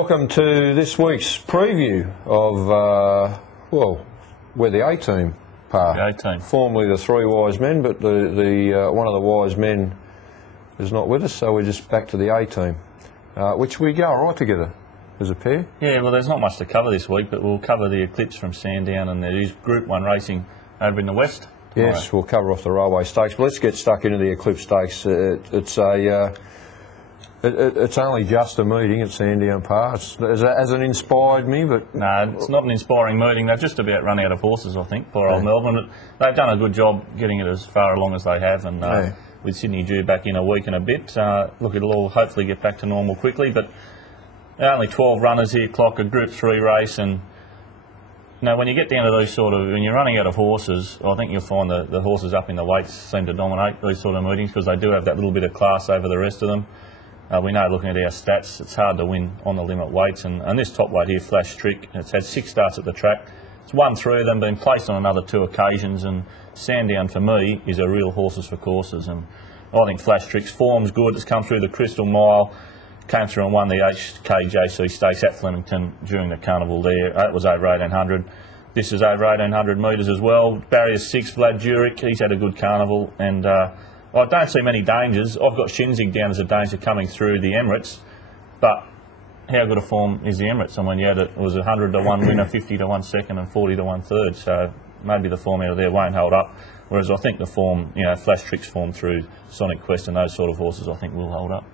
welcome to this week's preview of, well, we're the A-team, Pa. The A-team. Formerly the Three Wise Men, but the one of the wise men is not with us, so we're just back to the A-team, which we go all right together as a pair. Yeah, well, there's not much to cover this week, but we'll cover the Eclipse from Sandown, and there is Group 1 racing over in the west. Yes, Right. we'll cover off the Railway Stakes, but let's get stuck into the Eclipse Stakes. It's only just a meeting at Sandown, Pa. It hasn't inspired me, but... No, it's not an inspiring meeting. They've just about run out of horses, I think, poor old Melbourne. But they've done a good job getting it as far along as they have, and with Sydney due back in a week and a bit, look, it'll all hopefully get back to normal quickly. But only 12 runners here, clock a Group 3 race, and now, when you get down to these sort of, when you're running out of horses, I think you'll find the horses up in the weights seem to dominate these sort of meetings because they do have that little bit of class over the rest of them. We know, looking at our stats, it's hard to win on the limit weights, and this top weight here, Flash Trick, it's had 6 starts at the track. It's won 3 of them, been placed on another 2 occasions, and Sandown, for me, is a real horses for courses, and I think Flash Trick's form's good. It's come through the Crystal Mile, came through and won the HKJC Stakes at Flemington during the carnival there. It was over 1800. This is over 1800 metres as well. Barrier 6, Vlad Jurek, he's had a good carnival, and I don't see many dangers. I've got Shinzig down as a danger coming through the Emirates, but how good a form is the Emirates? I mean, it was 100 to 1 winner, 50 to 1 second, and 40 to 1 third, so maybe the form out of there won't hold up. Whereas I think the form, Flash Trick's form through Sonic Quest and those sort of horses, I think will hold up.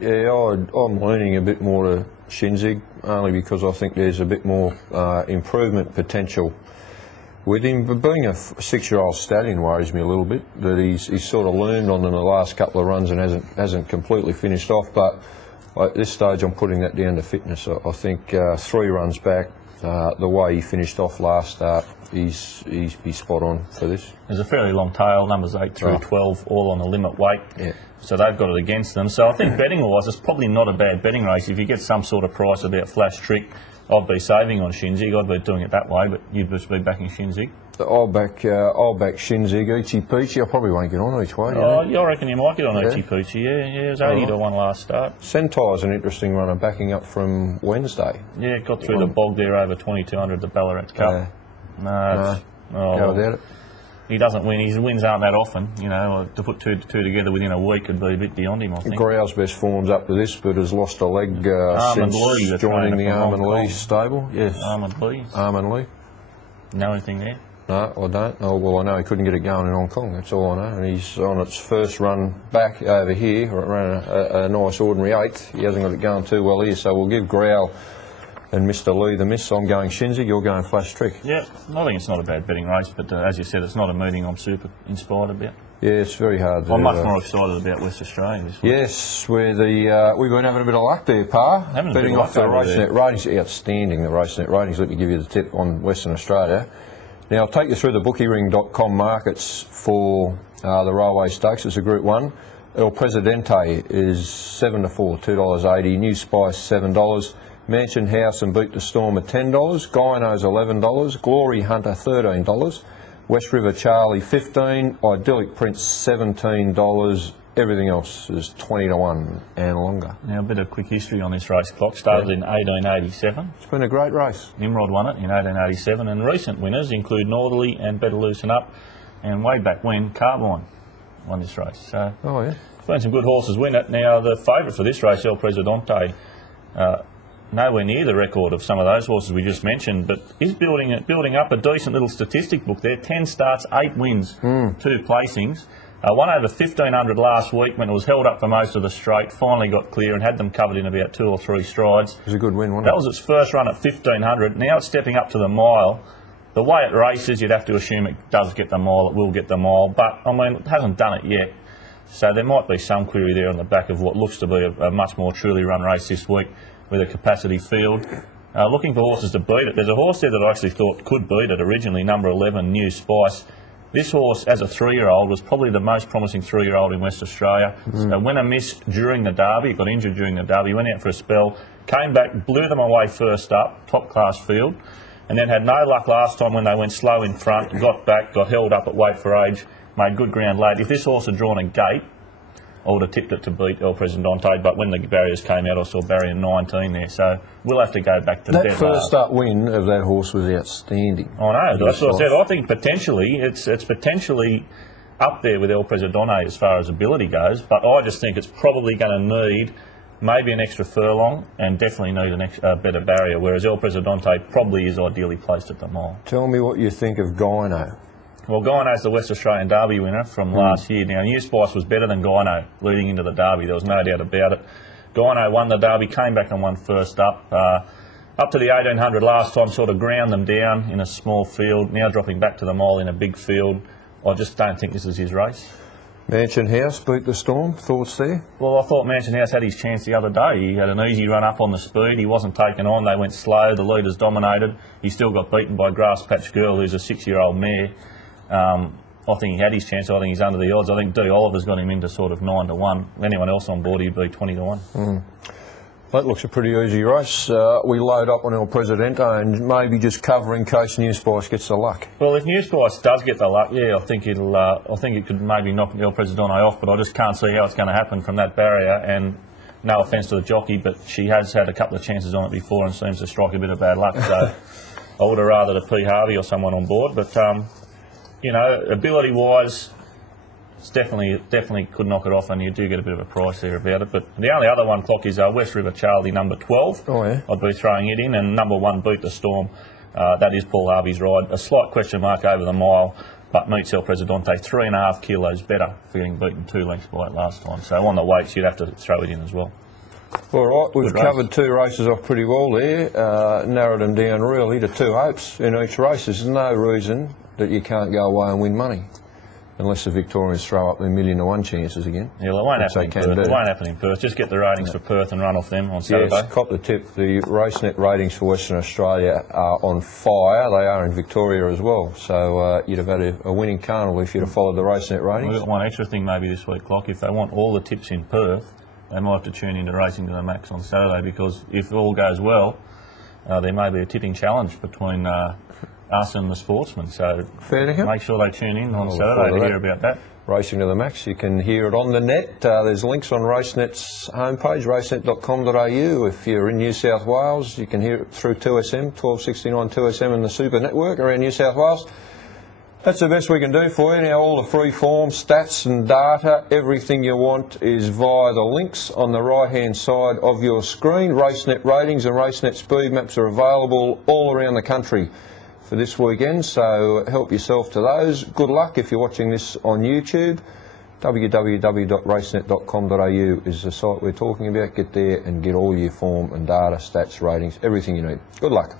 Yeah, I'm leaning a bit more to Shinzig, only because I think there's a bit more improvement potential with him. But being a 6-year-old stallion worries me a little bit, that he's sort of learned on in the last couple of runs and hasn't completely finished off. But at this stage, I'm putting that down to fitness. I think 3 runs back, the way he finished off last start, he's spot on for this. There's a fairly long tail, numbers 8 through 12, all on the limit weight. Yeah. So they've got it against them. So I think betting-wise, it's probably not a bad betting race. If you get some sort of price about Flash Trick, I'd be saving on Shinzig. I'd be doing it that way, but you'd just be backing Shinzig. I'll back Shinzig, Ichi Peachy. I probably won't get on each way. I reckon you might get on Ichi Peachy. Yeah, it was 80 to 1 last start. Centaur's an interesting runner, backing up from Wednesday. Yeah, got through the bog there over 2200, the Ballarat Cup. No. Go without it. He doesn't win. His wins aren't that often. To put two together within a week would be a bit beyond him, I think. Grau's best form's up to this, but has lost a leg since joining the Armand Lee stable. Yes. Armand Lee. Know anything there? No, I don't. Oh, well, I know he couldn't get it going in Hong Kong. That's all I know. And he's on its first run back over here. It ran a nice ordinary 8th. He hasn't got it going too well here, so we'll give Grau and Mr. Lee the miss. I'm going Shinzig, you're going Flash Trick. Yeah, I think it's not a bad betting race, but as you said, it's not a meeting I'm super inspired about. Yeah, it's very hard to... I'm much more excited about West Australia this week. Yes, we've been having a bit of luck there, Pa. Betting off the RaceNet ratings. Outstanding, the RaceNet ratings. Let me give you the tip on Western Australia. Now, I'll take you through the bookiering.com markets for the Railway Stakes. It's a Group 1. El Presidente is 7 to 4, $2.80. New Spice, $7. Mansion House and Beat the Storm at $10, Gyno's $11, Glory Hunter $13, West River Charlie $15, Idyllic Prince $17, everything else is 20 to 1 and longer. Now a bit of quick history on this race clock. Started in 1887. It's been a great race. Nimrod won it in 1887, and recent winners include Northerly and Better Loosen Up, and way back when Carbine won this race. So it's been some good horses win it. Now the favourite for this race, El Presidente, nowhere near the record of some of those horses we just mentioned, but is building up a decent little statistic book there. 10 starts, 8 wins, 2 placings. Won over 1500 last week when it was held up for most of the straight, finally got clear and had them covered in about 2 or 3 strides. It was a good win, wasn't it? That was its first run at 1500. Now it's stepping up to the mile. The way it races, you'd have to assume it does get the mile, it will get the mile, but I mean, it hasn't done it yet. So there might be some query there on the back of what looks to be a much more truly run race this week, with a capacity field. Looking for horses to beat it. There's a horse there that I actually thought could beat it originally, number 11, New Spice. This horse, as a 3-year-old, was probably the most promising 3-year-old in West Australia. So when a miss during the Derby, got injured during the Derby, went out for a spell, came back, blew them away first up, top-class field, and then had no luck last time when they went slow in front, got back, got held up at weight for age, made good ground late. If this horse had drawn a gate, I would have tipped it to beat El Presidente, but when the barriers came out, I saw barrier 19 there. So we'll have to go back to that first up win of that horse was outstanding. I know. That's what I said. I think potentially it's potentially up there with El Presidente as far as ability goes, but I just think it's probably going to need maybe an extra furlong and definitely need a better barrier, whereas El Presidente probably is ideally placed at the mile. Tell me what you think of Gyno. Well, Gyno's the West Australian Derby winner from last year. Now, New Spice was better than Gyno leading into the Derby. There was no doubt about it. Gyno won the Derby, came back and won first up. Up to the 1800 last time, sort of ground them down in a small field. Now dropping back to the mile in a big field. I just don't think this is his race. Mansion House beat the Storm. Thoughts there? Well, I thought Mansion House had his chance the other day. He had an easy run up on the speed. He wasn't taken on. They went slow. The leaders dominated. He still got beaten by Grass Patch Girl, who's a 6-year-old mare. I think he had his chance. I think he's under the odds. I think D. Oliver's got him into sort of 9-1. Anyone else on board, he'd be 20-1. That looks a pretty easy race. We load up on El Presidente and maybe just cover in case New Spice gets the luck. Well, if New Spice does get the luck, yeah, I think it'll. I think it could maybe knock El Presidente off, but I just can't see how it's going to happen from that barrier. And no offence to the jockey, but she has had a couple of chances on it before and seems to strike a bit of bad luck. So I would have rather the P. Harvey or someone on board, but. You know, ability-wise, it's definitely could knock it off, and you do get a bit of a price there about it. But the only other one clock is West River Charlie, number 12. Oh, yeah. I'd be throwing it in, and number 1 Beat the Storm. That is Paul Harvey's ride. A slight question mark over the mile, but meets El Presidente 3.5 kilos better for getting beaten 2 lengths by it last time. So on the weights, you'd have to throw it in as well. All right, we've covered 2 races off pretty well there. Narrowed them down really to 2 hopes in each race. There's no reason that you can't go away and win money, unless the Victorians throw up their 1,000,000-to-1 chances again. Yeah, well, it won't happen in Perth. It won't happen in Perth. Just get the ratings for Perth and run off them on Saturday. Yes, cop the tip. The RaceNet ratings for Western Australia are on fire. They are in Victoria as well. So you'd have had a winning carnival if you'd have followed the RaceNet ratings. We've got one extra thing maybe this week, Clock. If they want all the tips in Perth, they might have to tune into Racing to the Max on Saturday, because if all goes well, there may be a tipping challenge between us and the sportsmen. So make sure they tune in on Saturday to hear about that. Racing to the Max, you can hear it on the net. There's links on RaceNet's homepage, racenet.com.au. If you're in New South Wales, you can hear it through 2SM, 1269 2SM and the Super Network around New South Wales. That's the best we can do for you. Now, all the free form, stats and data, everything you want is via the links on the right-hand side of your screen. RaceNet ratings and RaceNet speed maps are available all around the country for this weekend, so help yourself to those. Good luck if you're watching this on YouTube. www.racenet.com.au is the site we're talking about. Get there and get all your form and data, stats, ratings, everything you need. Good luck.